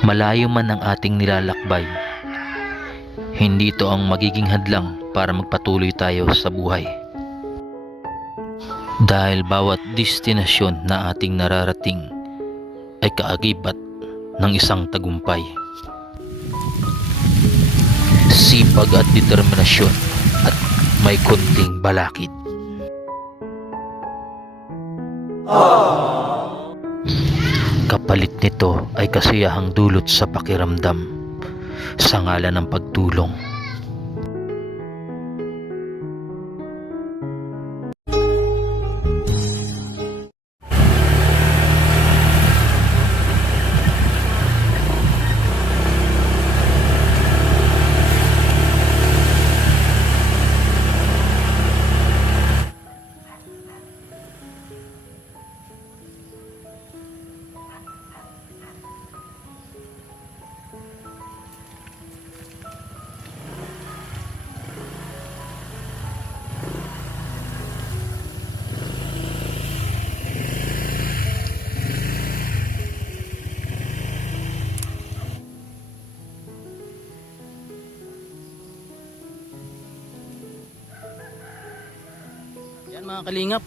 Malayo man ang ating nilalakbay, hindi ito ang magiging hadlang para magpatuloy tayo sa buhay. Dahil bawat destinasyon na ating nararating ay kaagibat ng isang tagumpay. Sipag at determinasyon at may konting balakid. Kapalit nito ay kasiyahang dulot sa pakiramdam sa ngalan ng pagtulong. Yan mga kalingap,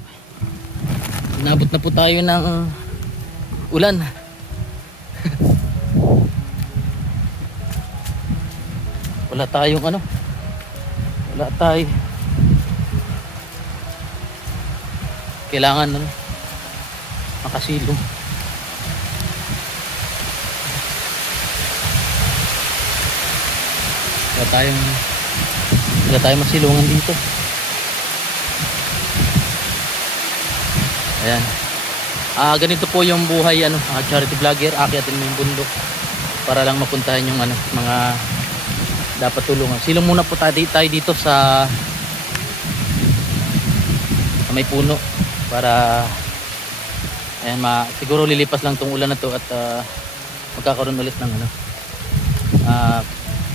inabot na po tayo ng ulan. Wala tayong wala tayo kailangan makasilong. Wala tayong masilungan dito. Ayan. Ganito po yung buhay charity vlogger. Akyatin mo yung bundok para lang mapuntahan yung mga dapat tulungan. Silong muna po tayo dito sa may puno para ayan, siguro lilipas lang tong ulan na to at magkakaroon ulit ng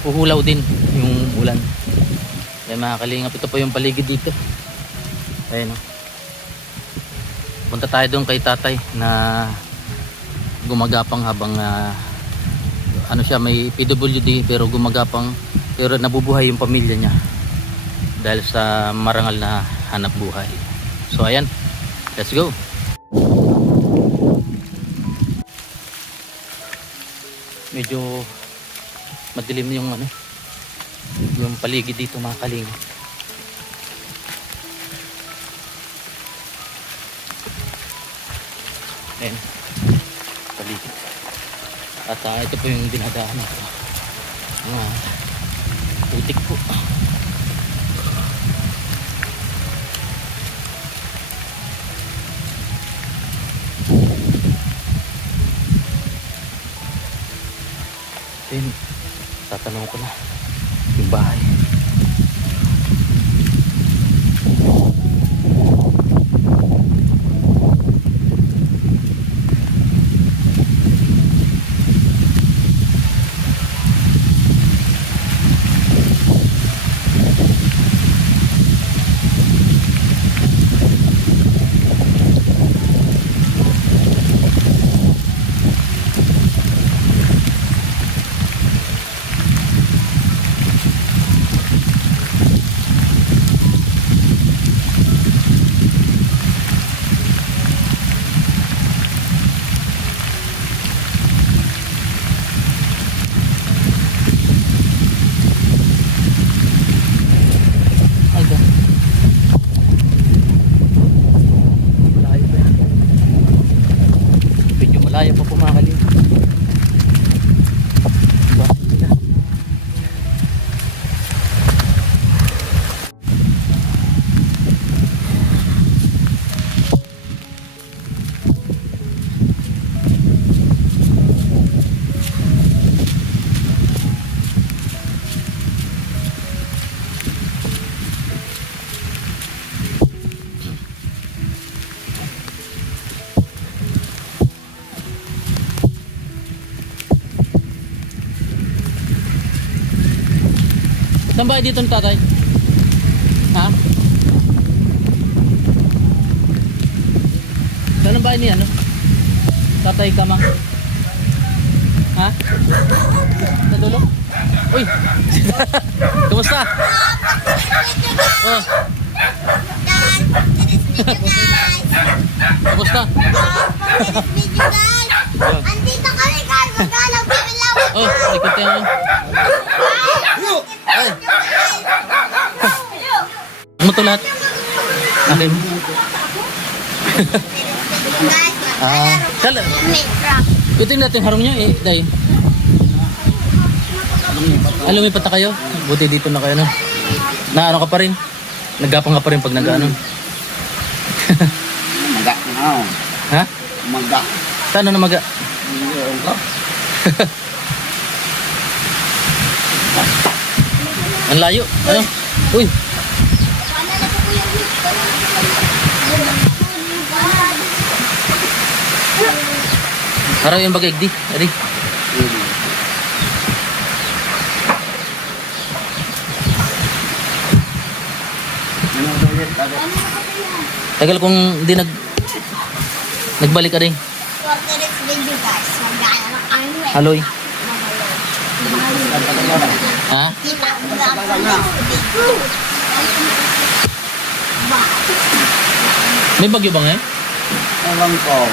puhulaw din yung ulan. Ayan mga kalingap, ito po yung paligid dito. Ayan punta tayo doon kay tatay na gumagapang habang siya, may PWD pero gumagapang, pero nabubuhay yung pamilya niya dahil sa marangal na hanap buhay. So ayan, let's go. Medyo madilim yung paligid dito mga kalingap. Ayan, paligid. At ito po yung dinadaanan ko. Putik po. Ayan, tatanong ko na yung bahay. Malayo pa pumakali. Saan ba dito ni tatay? Ha? Saan ang bahay ni tatay Kamang? Ha? Sa dulo? Uy! Kumusta? Oh, kumusta? Andito kami guys, magkalaw bibilaw. Oh, ikot tayo. Ay, mo to lahat. Akin. Kala. Ito yung natin harong nyo eh, dahil. Lumipat na kayo? Buti dito na kayo, no? Na ano ka pa rin? Naggapang ka pa rin pag nag-ano? Maga. Ha? Maga. Saan na maga? Ang layo. Ano? Uy! Araw yung bagay, di? Adi? Tagal kung di nagbalik ka rin. Video guys, magkalaw kami. Haloy. Ha? Kita mo na video. May bagyo ba ngayon? Ewan ko.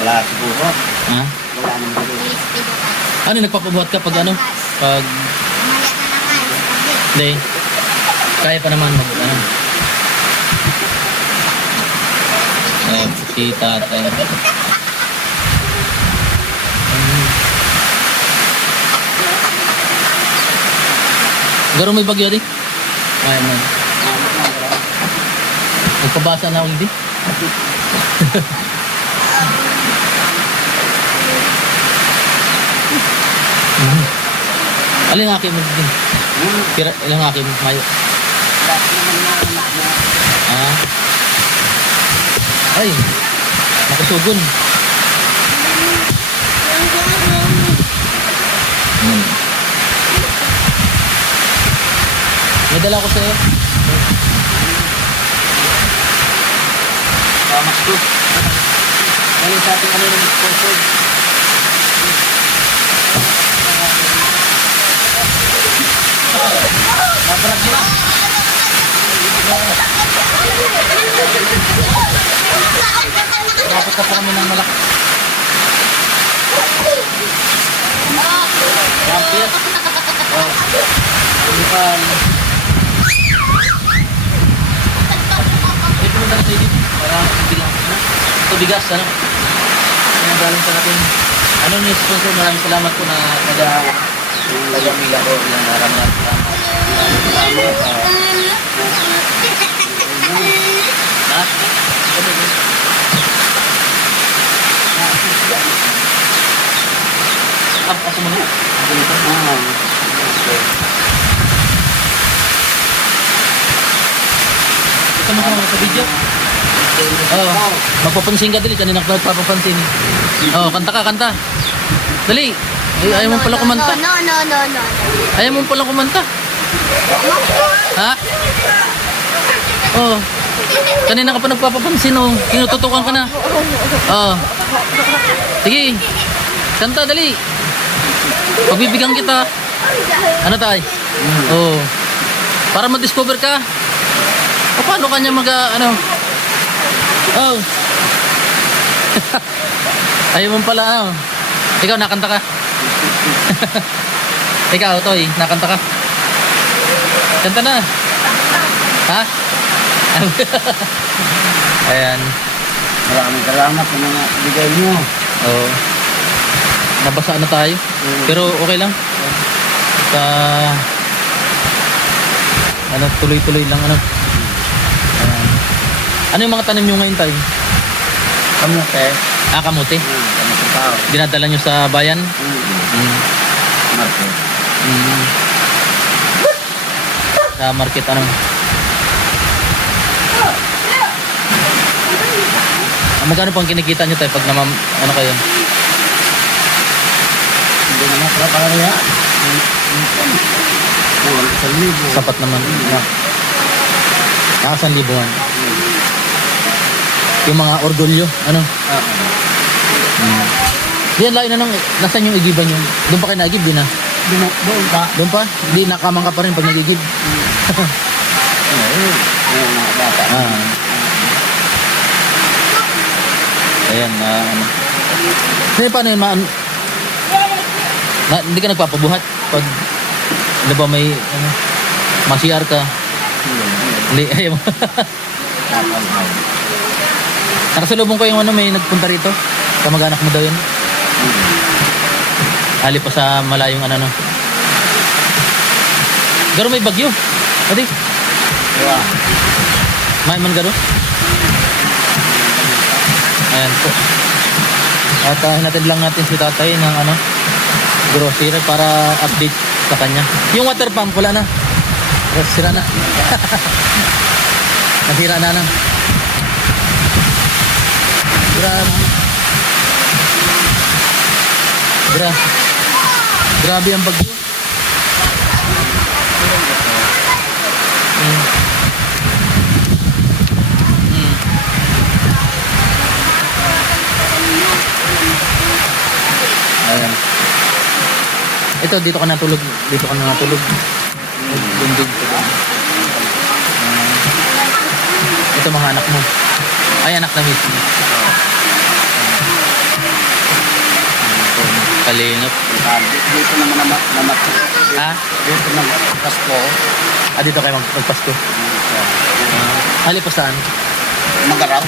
Wala siguro. Ha? Wala naman siguro. Please, video guys. Ano, nagpapabuhat ka pag ano? Pag... Mamaya na naman. Sabi. Hindi. Kaya pa naman mag... Ano? Si tatay. Garo may bagyo di? Ay man. Nagpabasa na ako di? Alin akin mo din? Kira ilang akin mayo. Ah. Ay. Nakasugon. May dala ko sa'yo. Mas ko. Ngayon sa ating ano yung sponsor. Naparag nila. Dapat ka pa kami ng malaki. Kapit. Oh. Bukan. Ito mo na sa edit. Para bilang. Ito bigas, ano? Yan galing sa natin. Ano yung sponsor? Maraming salamat po na taga-mila ko. Yan, maraming salamat. Ha? Ako mo na. Ito mo sa video. Oh, mapapansin ka dali. Kanina ka nagpapapansin. Oh, kanta ka, kanta. Dali. Ay, ayaw mo pala kumanta. No. Ayaw mo pala kumanta. Ha? Oh. Kanina ka pa nagpapapansin, oh. Tinututukan ka na. Oh. Sige. Kanta, dali. Pagbibigyan kita. Ano tay? Oh. Para ma-discover ka. O paano kanya ano? Oh. Ayaw mo pala, ano? Ikaw, nakanta ka? Ikaw, Toy, nakanta ka? Kanta na. Ha? Ayan. Maraming salamat sa mga bigay nyo. Oo. Nabasa na tayo. Pero okay lang. Sa ano, tuloy-tuloy lang ano. Ano yung mga tanim nyo ngayon tayo? Kamote. Kamote. Kamote tao. Dinadala nyo sa bayan? Market. Sa market ano? Magkano pang kinikita nyo tayo pag ano kayo? Hindi naman para kaya. Sapat naman. Nakasan libuan. Yung mga orgulyo, ano? Diyan layo na nang, nasan yung igiban yung, doon pa kayo naigib, di na? Doon pa. Doon pa? Hindi, nakamang ka pa rin pag nagigib. Ayun. Ayun, mga bata. Ayan, so, paano yun, hindi ka nagpapabuhat pag, ano ba may, ma-CR ka? Hindi, ayaw mo. Nakasalubong ko yung may nagpunta rito. Kamag-anak mo daw yun. Ali pa sa malayong no. Garo may bagyo. Adi. Diba? May man garo. Ayan po. At hinatid lang natin si tatay ng grocery para update sa kanya. Yung water pump wala na. Sira na. Nasira na. Grabe ang bagyo. Ayan. Ito, dito ka natulog. Dito ka natulog. Dundig. Ito mga anak mo. Ay, anak na mismo. Kalingap. Dito naman namat. Ha? Dito naman Pasko. Dito kayo magpasko. Hali pa saan? Magaraw.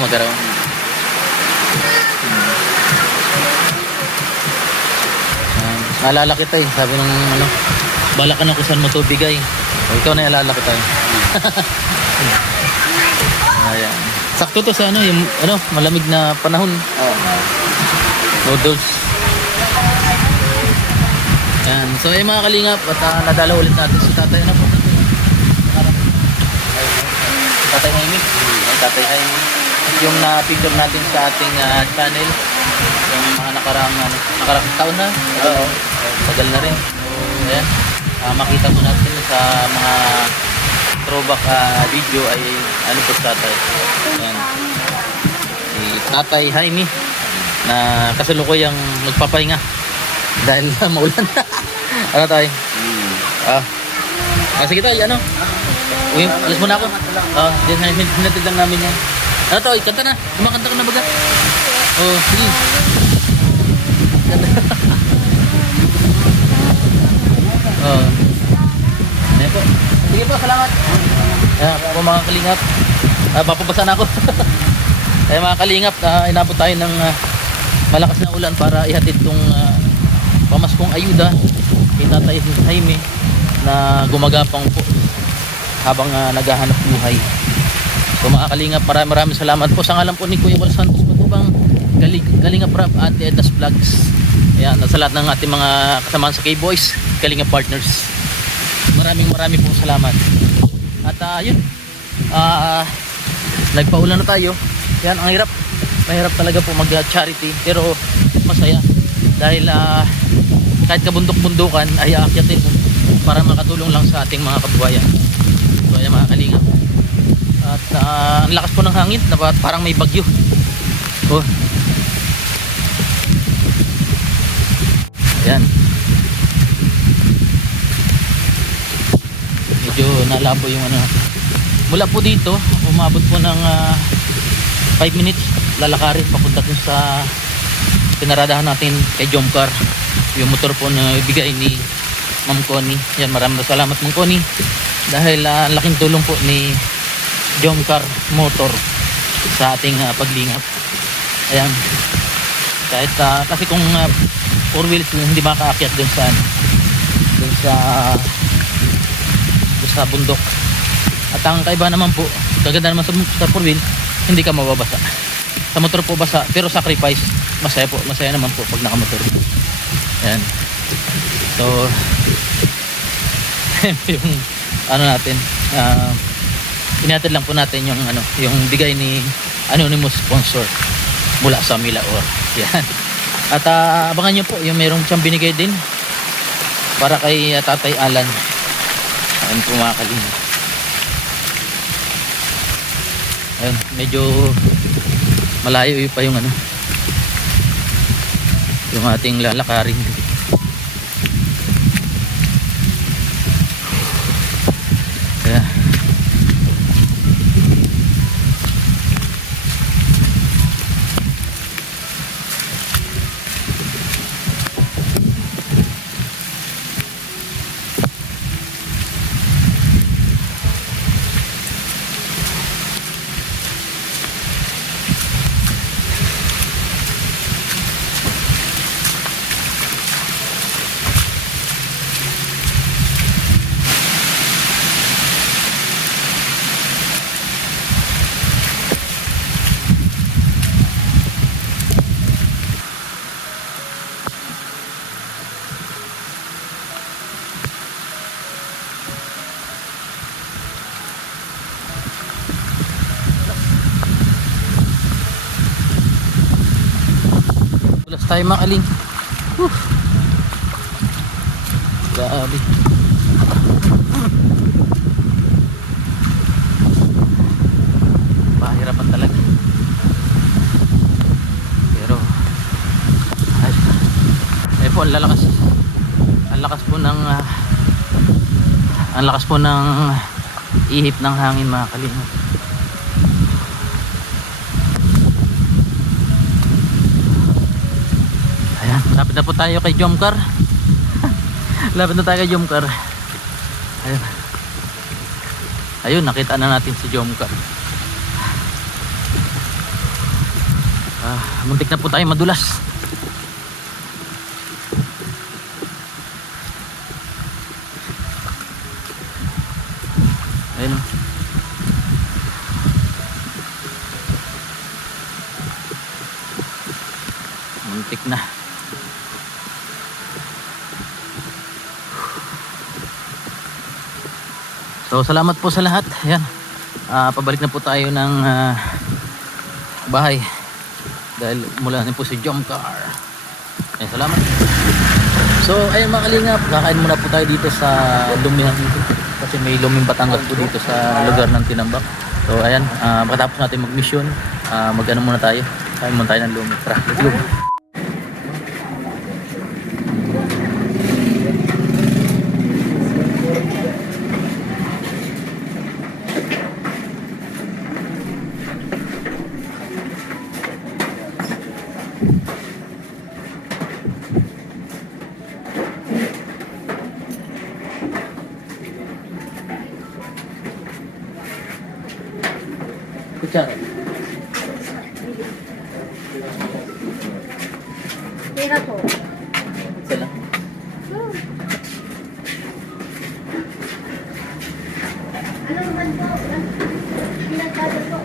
Magaraw. Naalala kita eh. Sabi nung bala ka na kung saan mo ito bigay. O, ikaw na naalala kita eh. Ayan. Sakto to sa yung malamig na panahon. Noodles. Yan. So ay mga kalingap at nadala ulit natin si tatay po. Tatay Jaime. Tatay Jaime. Yung na-picture natin sa ating channel. Yung mga nakarang taon na. Tagal na rin. So ayan. Makita mo natin sa mga throwback video ay po si tatay. Ayan. Si Tatay Jaime na kasalukuyang magpapahinga dahil maulan. Ano tayo? Sige tayo, uy, alas muna ako. Hinatid lang namin yan. Ano tayo, kanta na. Kumakanta ka na baga. Sige. Kanta. Ayan po. Sige po, salamat. Ayan po mga kalingap. Papabasa na ako. Ayan mga kalingap, inabot tayo ng malakas na ulan para ihatid tong pamaskong ayuda kay Tatay Jaime na gumagapang po habang naghahanap buhay. So mga kalingap, maraming salamat po sa ngalan po ni Kuya Wal Santos Matubang, Kalingap Rap at Ednas Vlogs. Ayan, at sa lahat ng ating mga kasamahan sa K-Boys, Kalingap Partners. Maraming po salamat. At yun, nagpaulan na tayo. Yan, ang hirap. Mahirap talaga po mag-charity, pero masaya dahil kahit kabundok-bundukan ay aakyatin para makatulong lang sa ating mga kabuhayan. So ayan mga kalingap. At ang lakas po ng hangin, parang may bagyo. Ayan. Medyo nalabo yung mula po dito, umabot po ng 5 minutes lalakarin papunta dun sa pinaradahan natin kay Jomcar, yung motor po na ibigay ni Ma'am Connie. Yan, maraming salamat Ma'am Connie dahil laking tulong po ni Jomcar Motor sa ating paglingap. Ayan, kahit kasi kung 4 wheels hindi makaakyat dun sa bundok. At ang kaiba naman po, kaganda naman sa 4 wheel, hindi ka mababasa. Sa motor po basa, pero sacrifice, masaya naman po pag nakamotor. Ayan. So yung natin, inatid lang po natin yung bigay ni anonymous sponsor mula sa Milaor. Yan. At abangan nyo po yung mayroong siyang binigay din para kay Tatay Alan. Ayan po mga kalingap. Ayun, medyo malayo pa yung yung ating lalakarin. Kaya tulas tayo mga kaling. Grabe. Pahirapan talaga. Pero ay po, ang lalakas. Ang lakas po ng ang lakas po ng ihip ng hangin mga kaling. Ayan, lapit na po tayo kay Jomcar. Lapit na tayo kay Jomcar. Ayun. Ayun, nakita na natin si Jomcar. Muntik na po tayo madulas. Ayun. Muntik na. So salamat po sa lahat. Ayan. Pabalik na po tayo ng bahay. Dahil mula na po si Jomcar. Ayan, salamat. So ayun mga kalingap, kakain muna po tayo dito sa Lumihan dito. Kasi may Luming Batangas po dito sa lugar ng Tinambak. So ayan, pagkatapos natin mag-mission, mag-ano muna tayo. Kain muna tayo ng Lumi. Tara, let's go. Kutsara. Tira po. Sila. Ano naman po? Pinagkada po.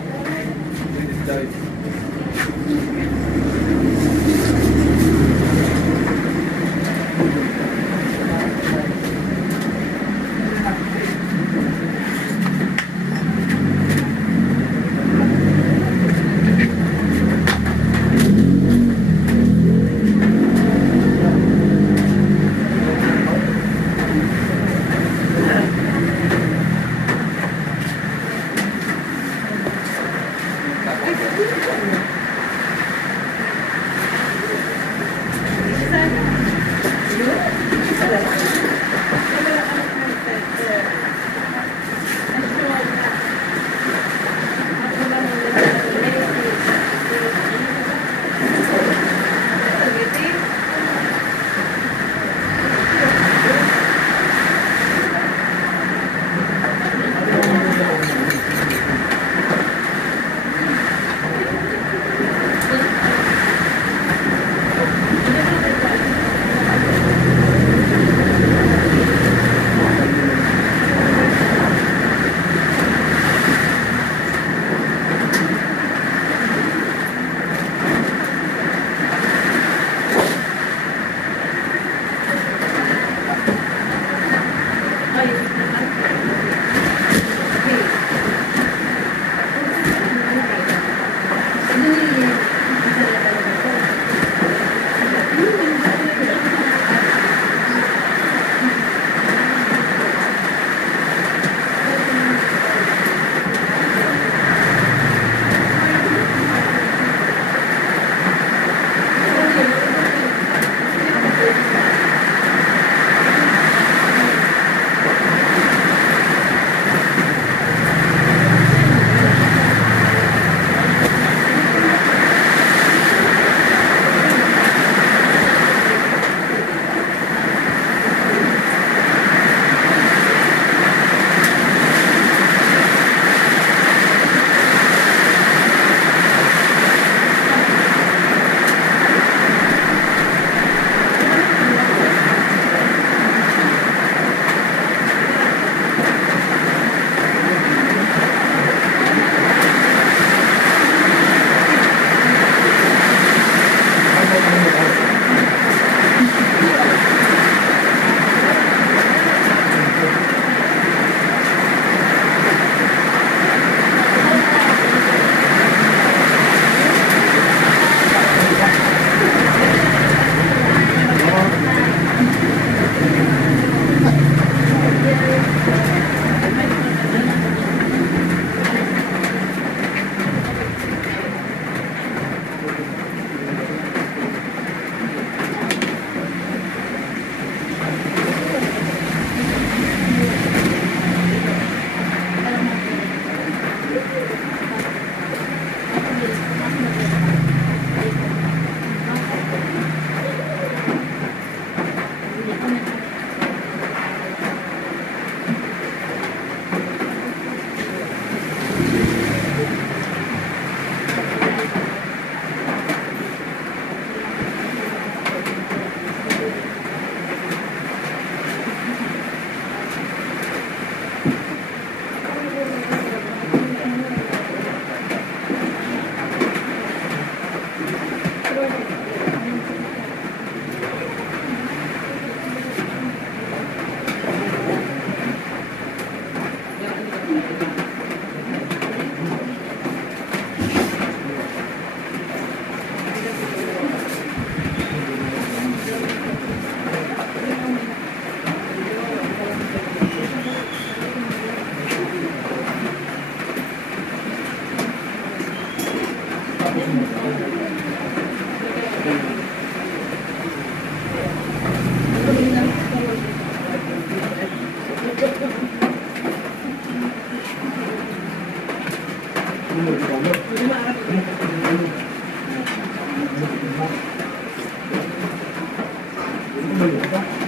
Balik ka.